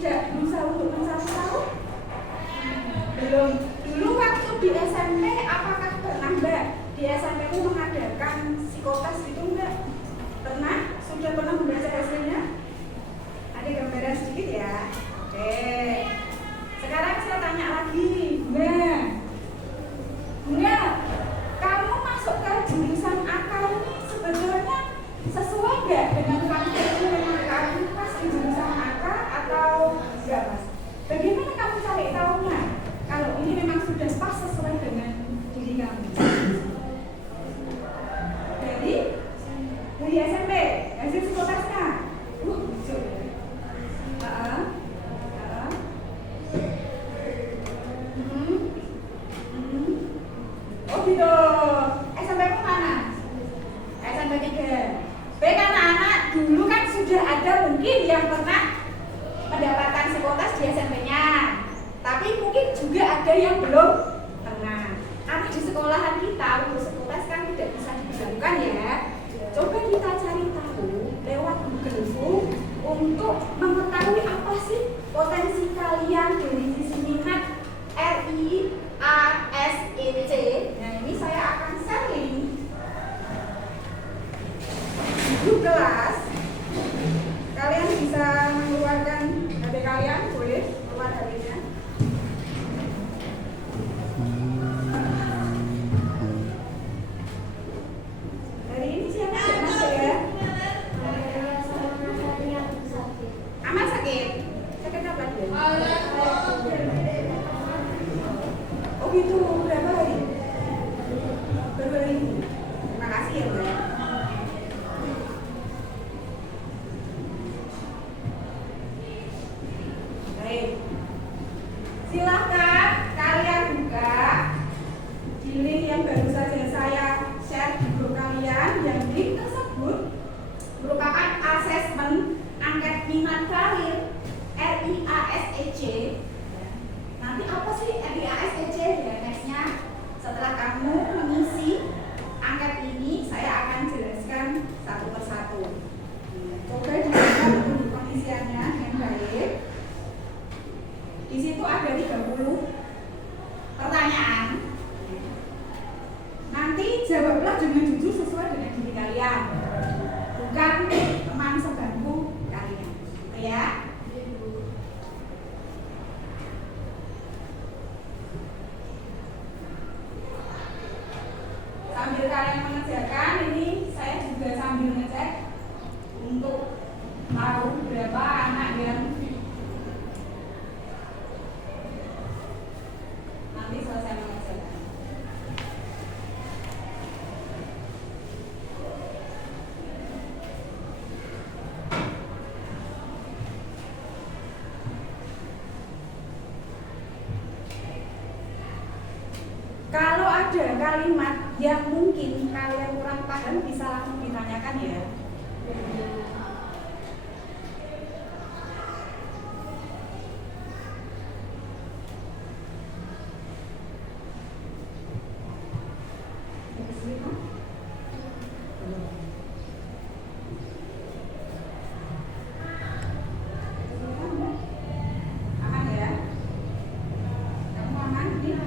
tidak berusaha untuk mencari tahu? Belum. Dulu waktu di SMP apakah pernah Mbak di SMP itu mengadakan psikotes itu Mbak? Pernah? Sudah pernah membaca hasilnya? Ada gambaran sedikit ya? Oke. Sekarang saya tanya lagi, Mbak. Mbak, kamu masuk ke jurusan akal ini sebetulnya sesuai nggak dengan kamu memang kamu pas di jurusan akal atau enggak Mas? Bagaimana kamu cari tahunya? Kalau ini memang sudah pas sesuai dengan diri kamu. Dari SMP, hasil psikotesnya. Lucu ya. Oh gitu. SMP mu mana? SMP 3. Baik anak-anak, dulu kan sudah ada mungkin yang pernah mendapatkan psikotes di SMP-nya. Tapi mungkin juga ada yang belum pernah. Karena di sekolahan kita untuk psikotes kan tidak bisa dilakukan ya. Coba kita cari tahu lewat Google Form untuk mengetahui apa sih potensi kalian dari sisi minat RIASEC. Nah ini saya akan share link di grup kelas. Kalian bisa mengeluarkan HP kalian, boleh keluar HP-nya. Hari ini siapa yang masuk ya? Aman sakit? Sakit apa dia? Oh gitu, berapa hari? Baru hari ini. Terima kasih ya Mbak. Baik. Silahkan kalian buka di link yang baru saja saya share di grup kalian. Yang link tersebut merupakan asesmen angket minat karir RIASEC. Nanti apa sih RIASEC ya nextnya? Setelah kamu mengisi angket ini, saya akan jelaskan satu persatu. Coba dibaca dulu pengisiannya yang baik. Di situ ada 30 pertanyaan. Nanti jawablah dengan jujur sesuai dengan diri kalian, bukan teman sebangku kalian. Oke ya? Sambil kalian mengerjakan ini, saya juga sambil ngecek untuk tahu berapa anak yang nanti selesai mengerjakan. Kalau ada kalimat yang mungkin kalian kurang paham, bisa langsung ditanyakan ya. Aman ya? Kamu aman nih?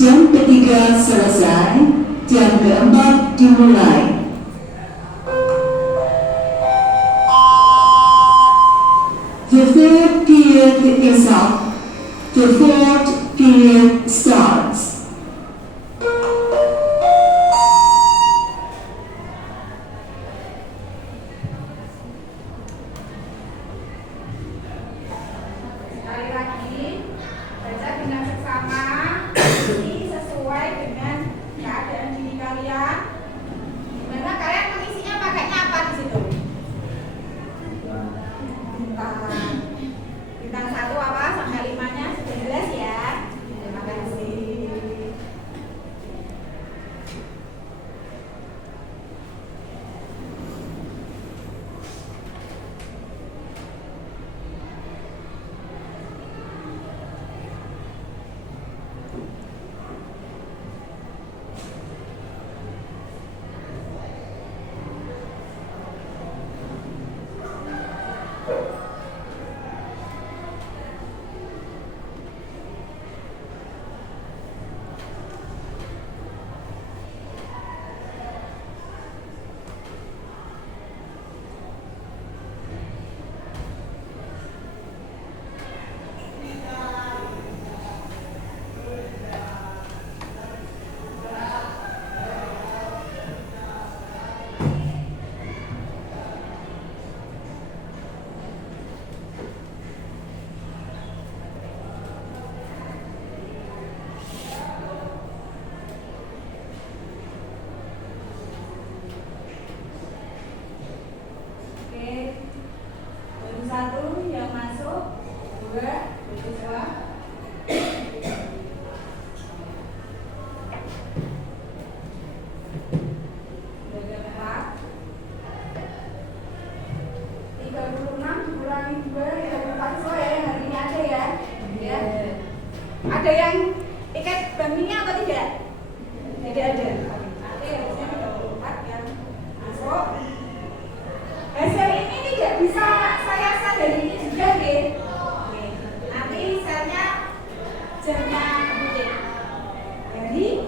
Jam ketiga selesai, jam keempat dimulai. The third period is up. The fourth period starts. Sekali lagi, baca dengan seksama. Ini sesuai dengan keadaan diri kalian. Gimana kalian mengisinya pakainya apa di situ? Bintang. Bintang 1 apa sampai 5-nya sudah jelas ya. Terima kasih. Baru 1 yang masuk, 2, siswa. Ada 4. 36 dikurangi 2, 34 siswa ya yang hari ini ada ya. Ya. Ada yang tiket bandingnya atau tidak? Tidak ada. Nanti harusnya 34 yang masuk. Hasil ini tidak bisa saya sadari ini juga deh. Nanti misalnya jamnya kemudian dari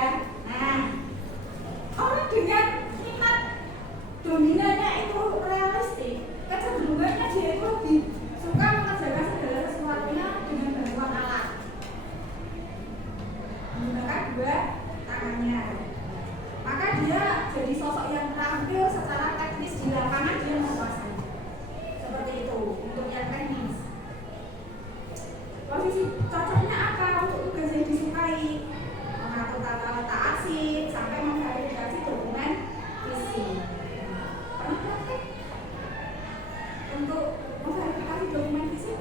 Nah, orang dengan minat dominannya itu realistik, kecenderungannya dia itu lebih suka mengerjakan segala sesuatunya dengan bantuan alat, menggunakan dua tangannya. Maka dia jadi sosok yang terampil secara teknis di lapangan, dia menguasai. Seperti itu untuk yang teknis. Posisi cocoknya apa untuk tugas yang disukai? Mengatur tata letak arsip sampai memverifikasi dokumen fisik. Pernah praktek untuk memverifikasi dokumen fisik?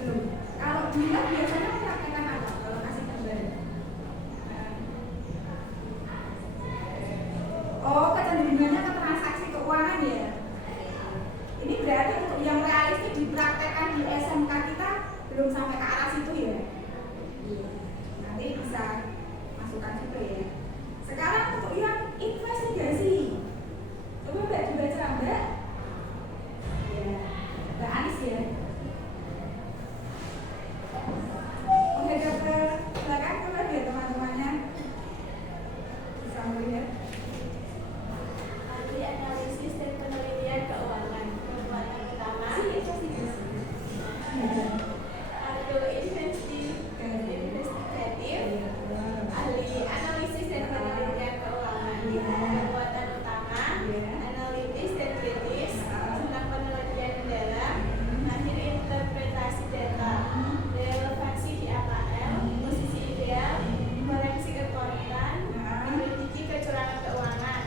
Belum. Kalau di lab biasanya mempraktekkan apa? Kalau kasih gambar. Oh, kecenderungannya ke transaksi keuangan ya. Ini berarti untuk yang realistik dipraktekkan di SMK kita belum sampai ke arah situ ya. Nanti bisa masukkan juga ya. Sekarang untuk yang investigasi, coba Mbak dibaca Mbak. Ya, Mbak Anis ya. Menghadap ke belakang coba ya teman-temannya bisa melihat. Ahli analisis dan penelitian keuangan. Kekuatan utama atau investigatif. Ahli analisis dan penelitian keuangan. Kekuatan utama analitis dan kritis tentang penelitian mendalam, mahir interpretasi data, relevansi di AKL, posisi ideal, forensik akuntan, menyelidiki kecurangan keuangan,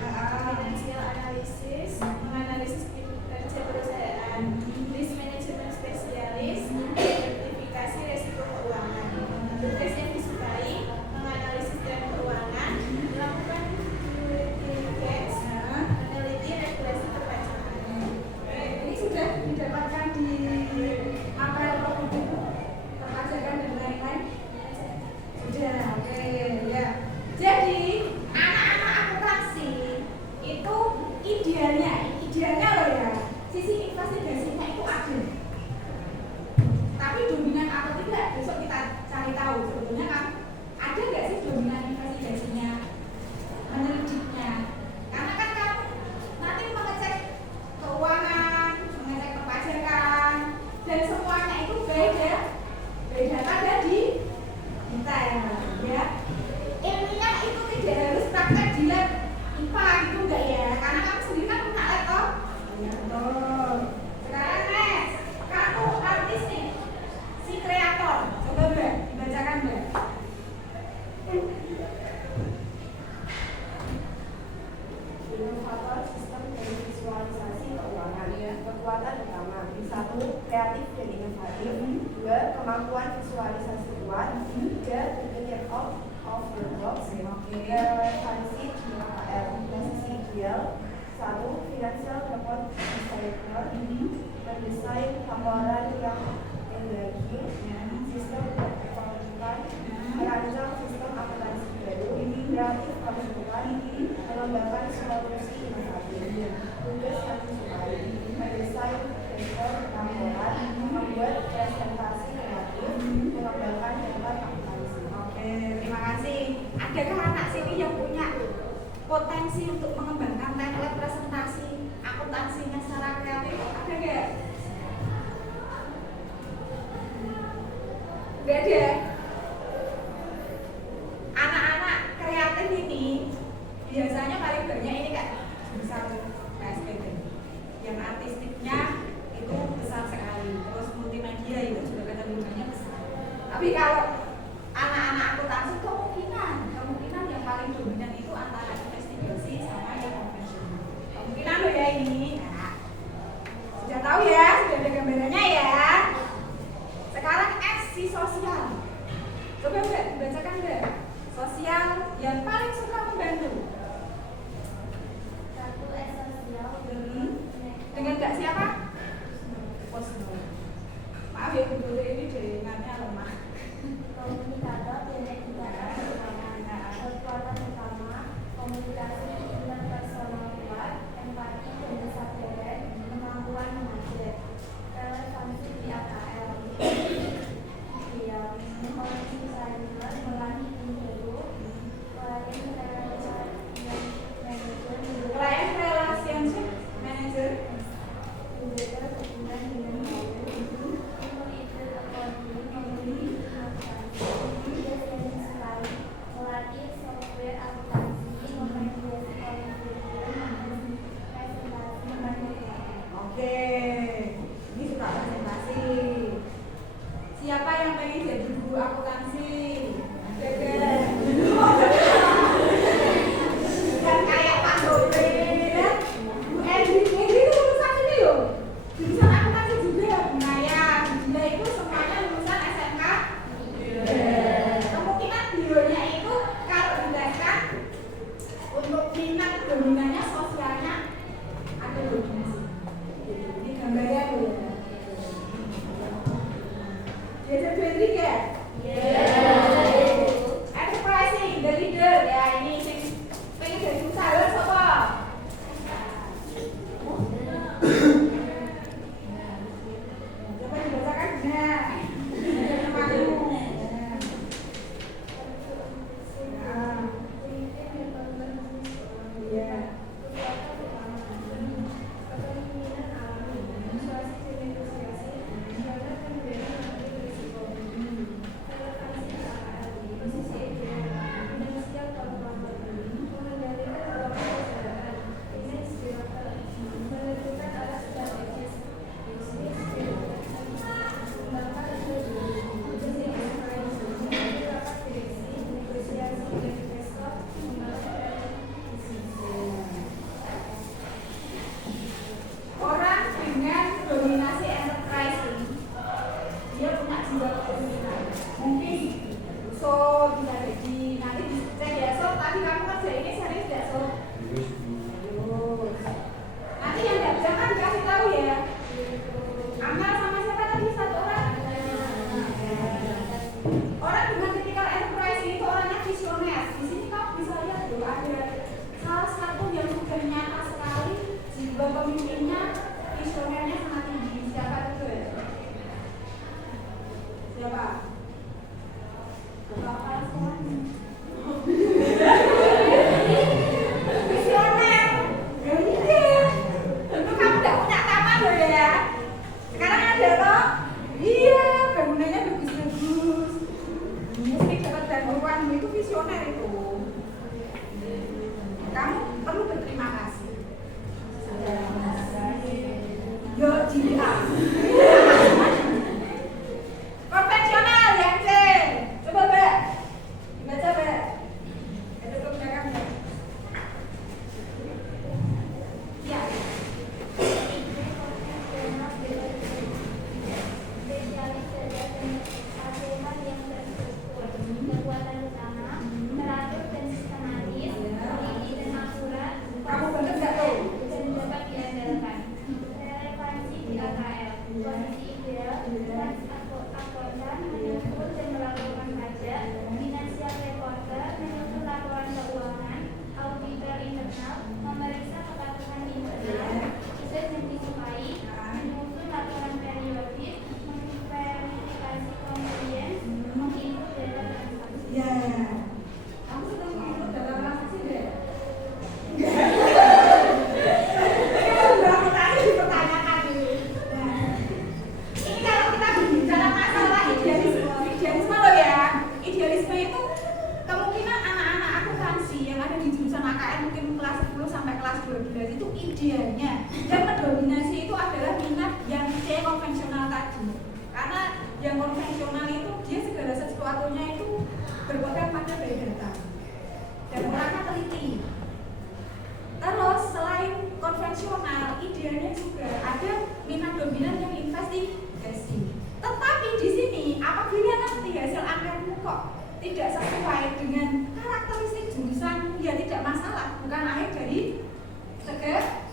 financial analysis, menganalisis kinerja perusahaan, risk management spesialis, identifikasi resiko keuangan. Tugas yang disukai, menganalisis data keuangan, melakukan due diligence, meneliti regulasi perpajakan. Ini sudah didapatkan di apel produk perpajakan dan lain-lain. Sudah, oke ya. Jadi anak-anak akuntansi itu idealnya loh ya, sisi investigasinya itu ada. Tapi dominan apa tidak besok kita cari tahu. Sebetulnya kan ada nggak sih dominan investigasinya, menyelidiknya? Karena kan kamu nanti mengecek keuangan, mengecek perpajakan, dan semuanya itu beda ada di detail ya. Ilmiah itu tidak harus praktek di lab IPA gitu enggak ya, karena kamu sendiri kan punya lab toh. Ya betul. Sekarang Nes, kamu artis nih, si kreator, coba Mbak dibacakan Mbak. Inovator sistem dan visualisasi keuangan. Kekuatan utama: 1. Kreatif dan inovatif. 2. Kemampuan visualisasi kuat. 3. Thinking of the box. Relevansi di AKL. Posisi ideal: 1. Financial report designer, mendesain laporan yang energi, sistem akuntan, merancang sistem akuntansi baru, kreatif konsultan, mengembangkan solusi inovatif. Tugas yang disukai: mendesain dashboard laporan, membuat presentasi kreatif, mengembangkan data akuntansi. Oke, terima kasih. Adakah anak sini yang punya potensi untuk mengembangkan template presentasi akuntansinya secara kreatif? Ada nggak? Nggak ada. Anak-anak kreatif ini biasanya paling banyak ini kan besar PSPB. Yang artistiknya itu besar sekali. Terus multimedia itu juga kecenderungannya besar. Tapi kalau anak-anak akuntansi kemungkinan yang paling dominan itu antara investigasi sama yang konvensional. Kemungkinan lo ya ini. Nah, sudah tahu ya, sudah ada gambarannya ya. Sekarang aksi sosial. Coba Mbak dibacakan Mbak. Sosial yang paling suka membantu. 1. Esensial. Dengan Kak siapa? Posno. Maaf ya Bu Dole, ini jaringannya lemah. Komunikator dan edukasi keuangan. Kekuatan utama: komunikasi interpersonal kuat, empati dan kesadaran, kemampuan mengajar. Relevansi di AKL. Ideal: policy designer, melatih tim baru, aja ini serius tidak sob? Nanti yang nggak bisa kan kasih tahu ya. Amal sama siapa tadi satu orang? Orang dengan critical enterprise itu orangnya visioner. Di sini kamu bisa lihat loh ada salah satu yang sudah nyata sekali jiwa pemimpinnya visionernya sangat tinggi. Siapa itu ya? Siapa? Bapak semuanya. Visioner. Ya iya. Tentu kamu tidak punya taman loh ya. Sekarang ada loh. Iya, bangunannya bagus-bagus. Meski dapat bantuan itu visioner itu. Kamu perlu berterima kasih. Yo, JDA. Konvensional ya, C. Coba, Mbak. Dibaca, Mbak. Ada ke belakang, Mbak. Ya. Spesialis berdasarkan aturan yang terstruktur, kekuatan utama, teratur dan sistematis, teliti dan akurat, Kamu bener nggak tuh? dan dapat diandalkan. Relevansi di AKL, kondisi ideal, akuntan, menyusun dan melakukan pajak, financial reporter, menyusun laporan keuangan, auditor internal, memeriksa kepatuhan internal, user yang disukai, menyusun laporan periodis, memverifikasi compliance, menginput data transaksi. Ya. Kamu sudah mengikut dalam transaksi deh. Berapa kali dipertanyakan ini? Nah, ini kalau kita berbicara masalah idealisme loh ya. Idealisme itu kemungkinan anak-anak akuntansi yang ada di jurusan AKN mungkin kelas 10 sampai kelas 12 itu idealnya yang mendominasi itu adalah minat yang C konvensional tadi. Karena yang konvensional itu dia segala sesuatunya itu berpegang pada data dan orangnya teliti. Terus selain konvensional, idealnya juga ada minat dominan yang investigasi. Tetapi di sini apabila nanti hasil angkatmu kok tidak sesuai dengan karakteristik jurusan, ya tidak masalah, bukan akhir dari segala.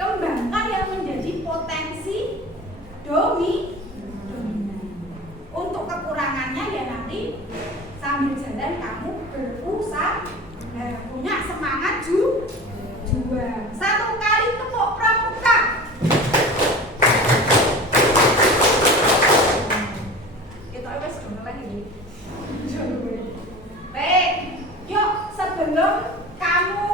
Kembangkan yang menjadi potensi dominan. Untuk kekurangannya ya nanti sambil jalan kamu berusaha punya semangat juang. Satu kali tepuk pramuka. Kita wes mulai ini. Baik, yuk sebelum kamu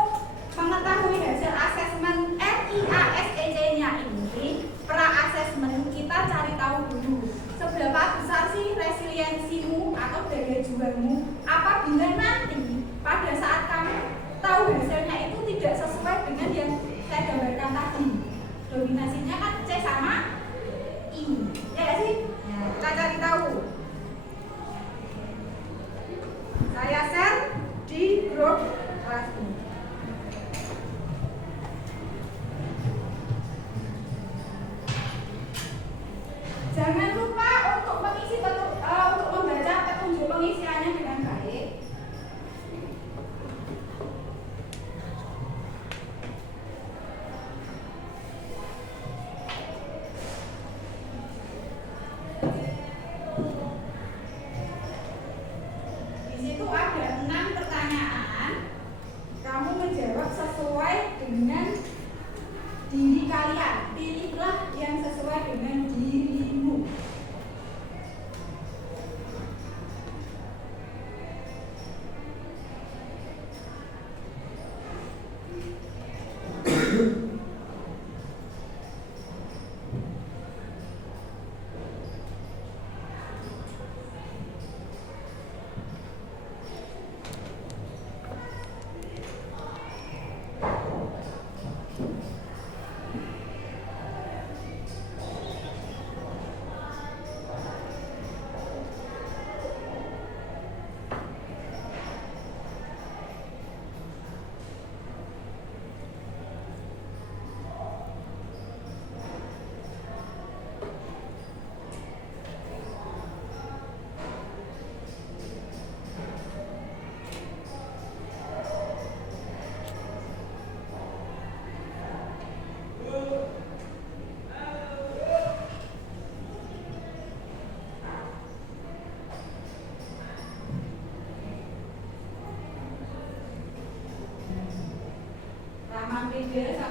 mengetahui hasil asesmen RIASEC-nya ini, pra-asesmen kita cari tahu dulu seberapa besar sih resiliensimu atau daya juangmu apabila nanti pada saat kamu tahu hasilnya itu tidak sesuai dengan yang saya gambarkan tadi. Dominasinya kan C sama I, ya nggak sih? Ya, kita cari tahu. Saya share di grup kelas.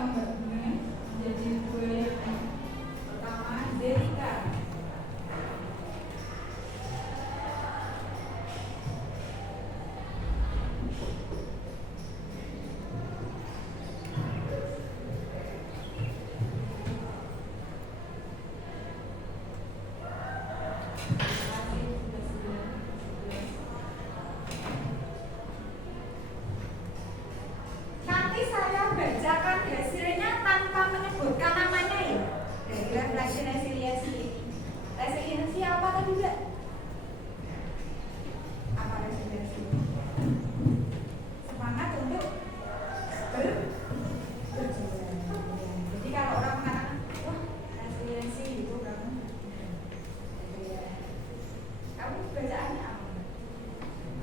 Mbak Bunga menjadi gue pertama Zerika. Nanti saya bacakan hasilnya tanpa menyebutkan namanya ya. Dari refleksi resiliensi ini. Resiliensi apa tadi Mbak? Apa resiliensi? Semangat untuk berjuang. Jadi kalau orang mengatakan, wah resiliensi itu kamu, kamu bacaannya apa?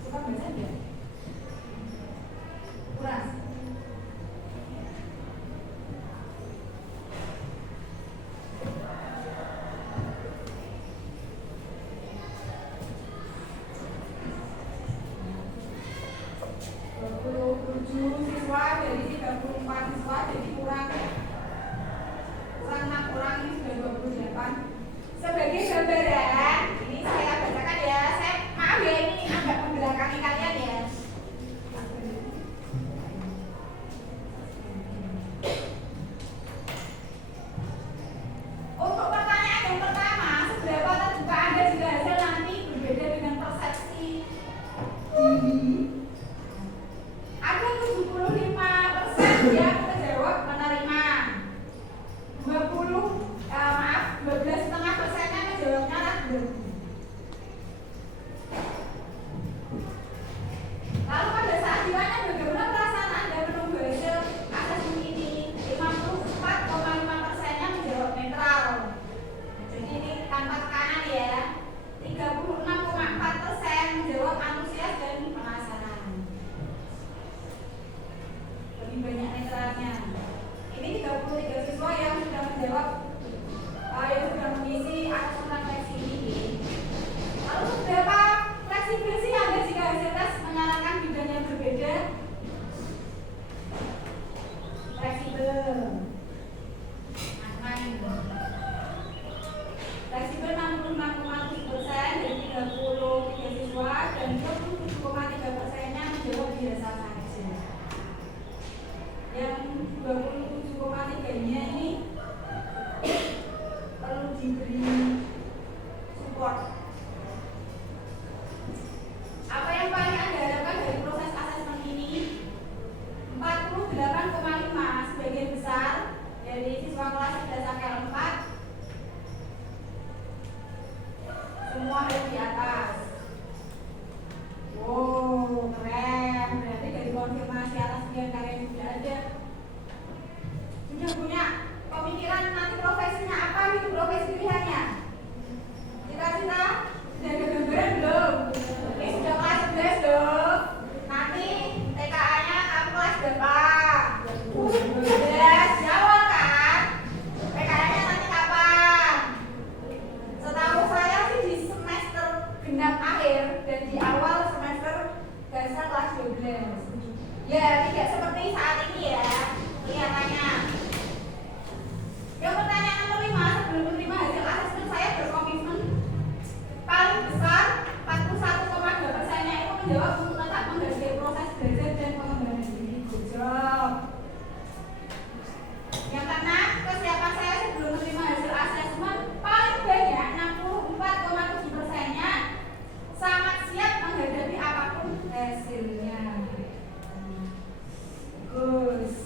Suka baca dia? Kurang. Siswa dari 34 siswa jadi kurang 6 orang, ini sudah 28. Sebagai gambaran ini saya bacakan ya, saya maaf ya ini agak membelakangi kalian ya. Untuk pertanyaan yang pertama, seberapa terbuka Anda jika hasil nanti berbeda dengan persepsi diri? Ada 75% yang menjawab menerima, 12,5%-nya menjawabnya ragu. Lalu pada saat ditanya bagaimana perasaan Anda menunggu hasil asesmen ini, 54,5%-nya menjawab netral. Jadi ini tanpa tekanan ya. 36,4% menjawab antusias dan penasaran. Lebih banyak netralnya. Ini 33 siswa yang sudah menjawab, yang sudah mengisi asesmen refleksi ini. Lalu seberapa fleksibel sih Anda jika hasil tes menyarankan bidang yang berbeda? Fleksibel. Fleksibel 66,7% dari 33 siswa dan 27,3%-nya menjawab biasa saja. Yang 27,3-nya ini perlu diberi support. Apa yang paling Anda harapkan dari proses asesmen ini? 48,5 sebagian besar dari siswa kelas 3 sampai 4 semua ada di atas. Wow, keren. Berarti dari konfirmasi atas pilihan kalian sudah ada, sudah punya pemikiran nanti profesinya apa gitu, profesi pilihannya. Cita-cita sudah ada gambaran belum? Oke, sudah kelas 11 dong. Nanti TKA-nya kamu kelas berapa? 12. Jawab kan? TKA-nya nanti kapan? Setahu saya sih di semester genap akhir dan di awal semester dasar kelas 12. Ya, tidak seperti saat ini ya kelihatannya. Yang pertanyaan nomor 5, sebelum menerima hasil asesmen saya berkomitmen paling besar 41,2%-nya itu menjawab untuk tetap menghargai proses belajar dan pengembangan diri. Good job. Yang keenam, kesiapan saya sebelum menerima hasil asesmen paling banyak 64,7%-nya sangat siap menghadapi apapun hasilnya. Bagus.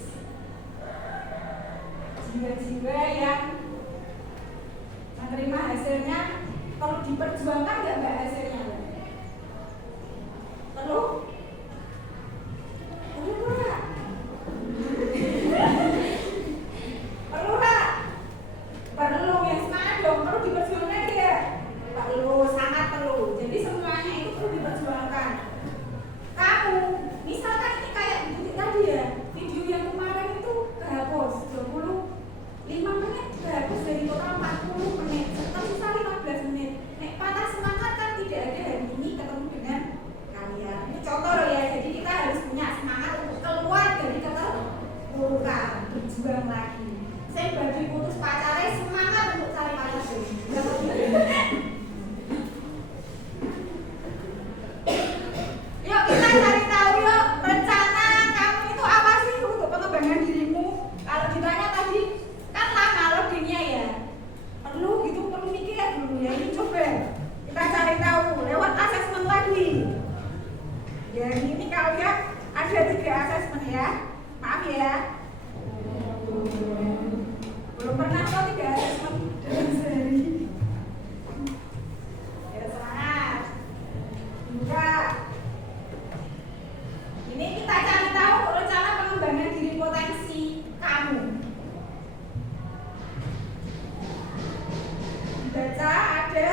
berjuang lagi. Saya baru putus pacarnya semangat untuk cari pacar sih. Yuk kita cari tahu yuk rencana kamu itu apa sih untuk pengembangan dirimu. Kalau ditanya tadi kan lama loadingnya ya. Perlu mikir dulu ya. Ini coba kita cari tahu lewat asesmen lagi. Ya ini kalian ada 3 asesmen ya. Maaf ya. Belum pernah kok 3 asesmen dalam sehari. Ya semangat. Buka. Ini kita cari tahu rencana pengembangan diri potensi kamu. Baca ada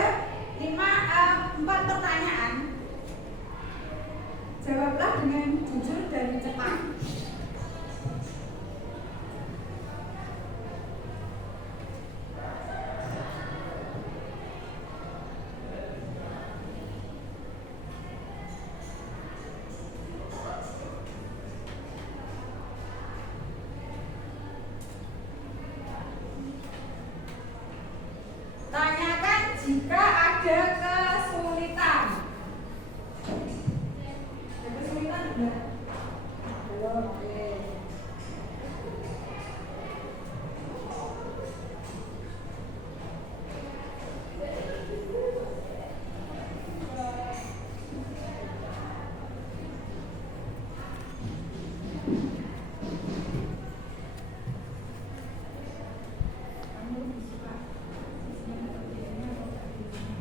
4 pertanyaan. Jawablah dengan jujur dan cepat. Tanyakan jika ada kesulitan. Ada kesulitan enggak? Belum, oke. Kamu lebih suka sisinya bagiannya atau bagiannya?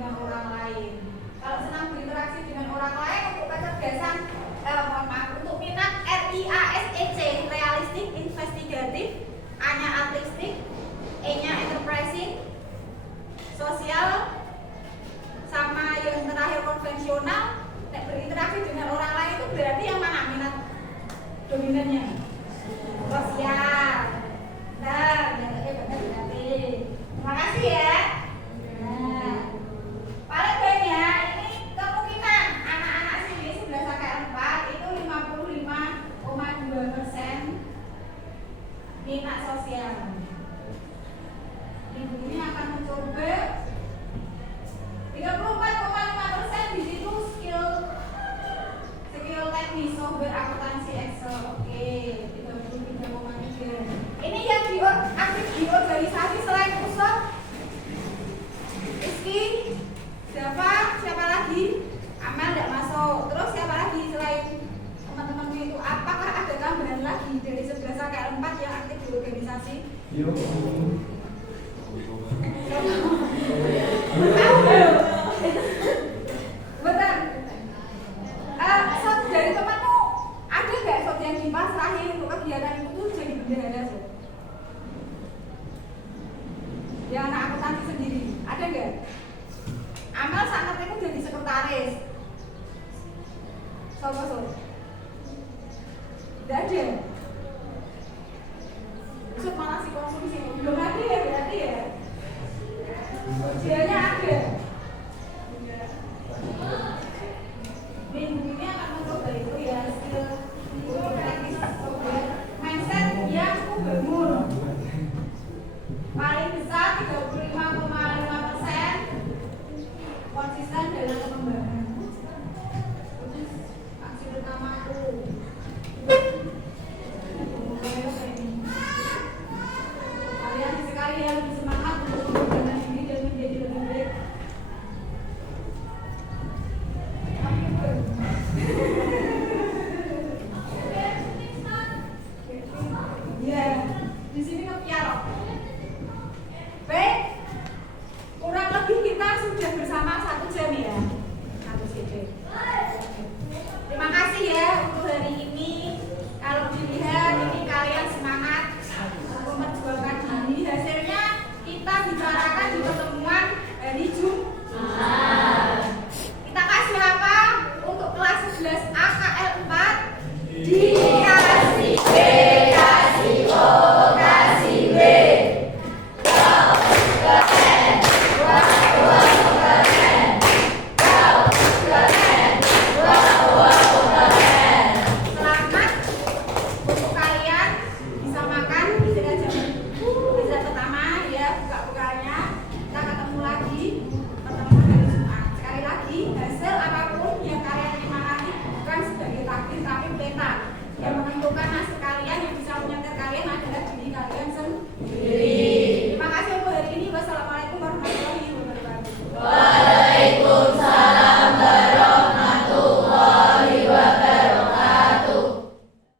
dengan orang lain. Kalau senang berinteraksi dengan orang lain, untuk kecerdasan, mohon maaf, untuk minat RIASEC, realistic, investigatif, A-nya artistik, E-nya enterprising, sosial, sama yang terakhir konvensional. Nek berinteraksi dengan orang lain itu berarti yang mana minat dominannya? Sosial. Nah, benar berarti. Terima kasih ya. Nah, paling banyak ini kemungkinan anak-anak sini 11 sampai 4 itu 55,2% minat sosial. Ibu ini akan mencoba 34,5% di situ skill teknis software akuntansi Excel. Oke, 33,3. Ini yang aktif di organisasi selain pusat. Rizky, siapa lagi? Amal tidak masuk. Terus siapa lagi selain teman-temanmu itu? Apakah ada tambahan lagi dari 11 sampai 4 yang aktif di organisasi? Betul. Sob dari temanmu ada nggak sob yang dipasrahin untuk kegiatan itu tuh jadi bendahara sob? Yang anak akuntansi sendiri ada nggak? Amal sangat itu jadi sekretaris. Sob. Tidak ada. Sob malah si konsumsi belum ada ya berarti ya. Ujiannya ada. Minggu ini akan mencoba itu ya skill teknis software mindset yang bangun. Paling besar 35,5% konsisten dalam pengembangan.